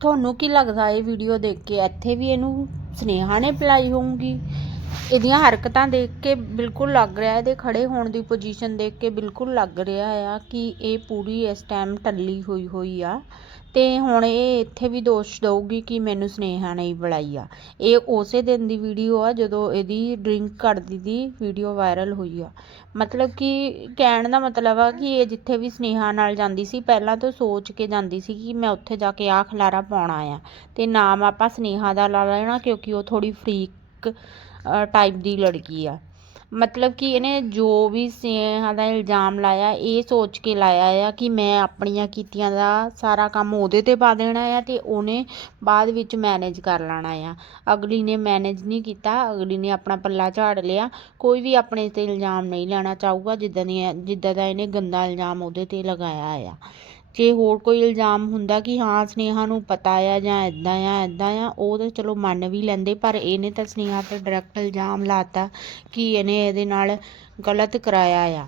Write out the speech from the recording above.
ਤੁਹਾਨੂੰ ਕੀ ਲੱਗਦਾ ਇਹ ਵੀਡੀਓ ਦੇਖ ਕੇ? ਇੱਥੇ ਵੀ ਇਹਨੂੰ ਸਨੇਹਾ ਨੇ ਪਿਲਾਈ ਹੋਊਗੀ? ਇਹਦੀਆਂ ਹਰਕਤਾਂ ਦੇਖ ਕੇ ਬਿਲਕੁਲ ਲੱਗ ਰਿਹਾ ਇਹਦੇ ਖੜੇ ਹੋਣ ਦੀ ਪੋਜੀਸ਼ਨ ਦੇਖ ਕੇ ਬਿਲਕੁਲ ਲੱਗ ਰਿਹਾ ਆ ਕਿ ਇਹ ਪੂਰੀ ਇਸ ਟਾਈਮ ਟੱਲੀ ਹੋਈ ਹੋਈ ਆ। ਤੇ ਹੁਣ ਇਹ ਇੱਥੇ ਵੀ ਦੋਸ਼ ਦਊਗੀ ਕਿ ਮੈਨੂੰ ਸਨੇਹਾ ਨਹੀਂ ਬੁਲਾਈ ਆ। ਇਹ ਉਸੇ ਦਿਨ ਦੀ ਵੀਡੀਓ ਆ ਜਦੋਂ ਇਹਦੀ ਡਰਿੰਕ ਕਰਦੀ ਦੀ ਵੀਡੀਓ ਵਾਇਰਲ ਹੋਈ ਆ। ਮਤਲਬ ਕਿ ਕਹਿਣ ਦਾ ਮਤਲਬ ਆ ਕਿ ਇਹ ਜਿੱਥੇ ਵੀ ਸਨੇਹਾ ਨਾਲ ਜਾਂਦੀ ਸੀ, ਪਹਿਲਾਂ ਤੋਂ ਸੋਚ ਕੇ ਜਾਂਦੀ ਸੀ ਕਿ ਮੈਂ ਉੱਥੇ ਜਾ ਕੇ ਆਹ ਖਲਾਰਾ ਪਾਉਣਾ ਆ। ਤੇ ਨਾਮ ਆਪਾਂ ਸਨੇਹਾ ਦਾ ਲਾ ਲੈਣਾ ਕਿਉਂਕਿ ਉਹ ਥੋੜੀ ਫਰੀਕ ਟਾਈਪ ਦੀ ਲੜਕੀ ਆ। ਮਤਲਬ ਕਿ ਇਹਨੇ ਜੋ ਵੀ ਸਨੇਹਾ ਦਾ ਇਲਜ਼ਾਮ ਲਾਇਆ, ਇਹ ਸੋਚ ਕੇ ਲਾਇਆ ਆ ਕਿ ਮੈਂ ਆਪਣੀਆਂ ਕੀਤੀਆਂ ਦਾ ਸਾਰਾ ਕੰਮ ਉਹਦੇ ਤੇ ਪਾ ਦੇਣਾ ਆ ਤੇ ਉਹਨੇ ਬਾਅਦ ਵਿੱਚ ਮੈਨੇਜ ਕਰ ਲੈਣਾ ਆ। ਅਗਲੀ ਨੇ ਮੈਨੇਜ ਨਹੀਂ ਕੀਤਾ, ਅਗਲੀ ਨੇ ਆਪਣਾ ਪੱਲਾ ਝਾੜ ਲਿਆ। ਕੋਈ ਵੀ ਆਪਣੇ ਤੇ ਇਲਜ਼ਾਮ ਨਹੀਂ ਲੈਣਾ ਚਾਹੂਗਾ, ਜਿੱਦਾਂ ਦੀ ਜਿੱਦਾਂ ਦਾ ਇਹਨੇ ਗੰਦਾ ਇਲਜ਼ਾਮ ਉਹਦੇ ਤੇ ਲਗਾਇਆ ਆ। ਜੇ ਹੋਰ ਕੋਈ ਇਲਜ਼ਾਮ ਹੁੰਦਾ ਕਿ ਹਾਂ ਸਨੇਹਾ ਨੂੰ ਪਤਾ ਆ ਜਾਂ ਇਦਾਂ ਆ ਇਦਾਂ ਆ, ਉਹ ਤਾਂ ਚਲੋ ਮੰਨ ਵੀ ਲੈਂਦੇ, ਪਰ ਇਹਨੇ ਤਾਂ ਸਨੇਹਾ ਤੇ ਡਾਇਰੈਕਟ ਇਲਜ਼ਾਮ ਲਾਤਾ ਕਿ ਇਹਨੇ ਇਹਦੇ ਨਾਲ ਗਲਤ ਕਰਾਇਆ ਆ।